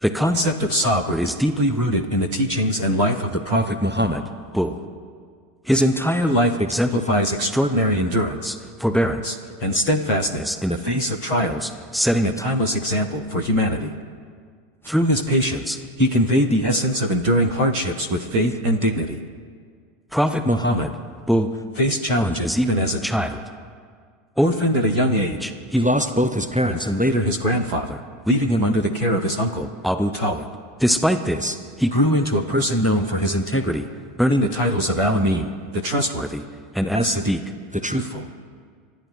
The concept of Sabr is deeply rooted in the teachings and life of the Prophet Muhammad. His entire life exemplifies extraordinary endurance, forbearance, and steadfastness in the face of trials, setting a timeless example for humanity. Through his patience, he conveyed the essence of enduring hardships with faith and dignity. Prophet Muhammad, faced challenges even as a child. Orphaned at a young age, he lost both his parents and later his grandfather, leaving him under the care of his uncle, Abu Talib. Despite this, he grew into a person known for his integrity, earning the titles of Al-Amin, the Trustworthy, and As-Sadiq, the Truthful.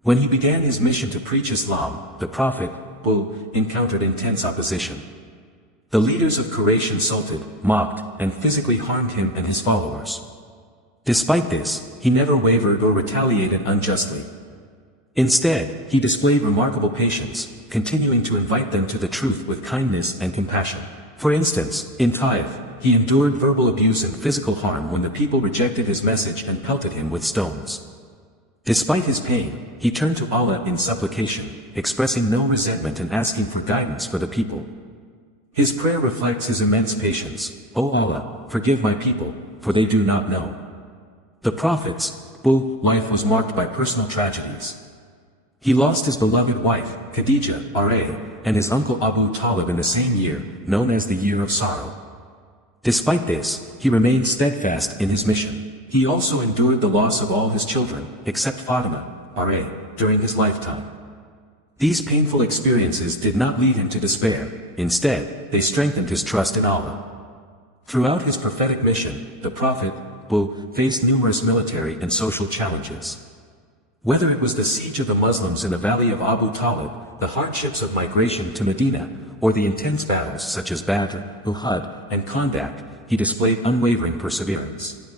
When he began his mission to preach Islam, the Prophet, encountered intense opposition. The leaders of Quraysh insulted, mocked, and physically harmed him and his followers. Despite this, he never wavered or retaliated unjustly. Instead, he displayed remarkable patience, continuing to invite them to the truth with kindness and compassion. For instance, in Talib, he endured verbal abuse and physical harm when the people rejected his message and pelted him with stones. Despite his pain, he turned to Allah in supplication, expressing no resentment and asking for guidance for the people. His prayer reflects his immense patience. O Allah, forgive my people, for they do not know. The Prophet's life was marked by personal tragedies. He lost his beloved wife, Khadija, R.A., and his uncle Abu Talib in the same year, known as the Year of Sorrow. Despite this, he remained steadfast in his mission. He also endured the loss of all his children, except Fatima, R.A., during his lifetime. These painful experiences did not lead him to despair. Instead, they strengthened his trust in Allah. Throughout his prophetic mission, the Prophet, faced numerous military and social challenges. Whether it was the siege of the Muslims in the valley of Abu Talib, the hardships of migration to Medina, or the intense battles such as Badr, Uhud, and Khandaq, he displayed unwavering perseverance.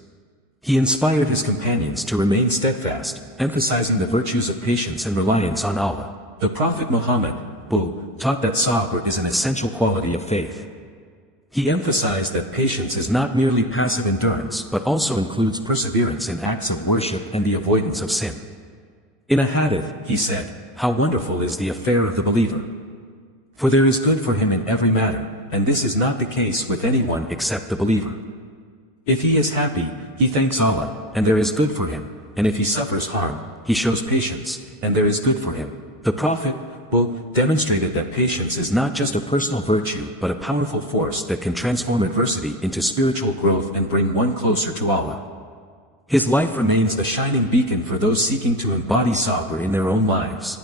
He inspired his companions to remain steadfast, emphasizing the virtues of patience and reliance on Allah. The Prophet Muhammad, taught that Sabr is an essential quality of faith. He emphasized that patience is not merely passive endurance but also includes perseverance in acts of worship and the avoidance of sin. In a hadith, he said, "How wonderful is the affair of the believer! For there is good for him in every matter, and this is not the case with anyone except the believer. If he is happy, he thanks Allah, and there is good for him, and if he suffers harm, he shows patience, and there is good for him." The Prophet, demonstrated that patience is not just a personal virtue but a powerful force that can transform adversity into spiritual growth and bring one closer to Allah. His life remains a shining beacon for those seeking to embody Sabr in their own lives.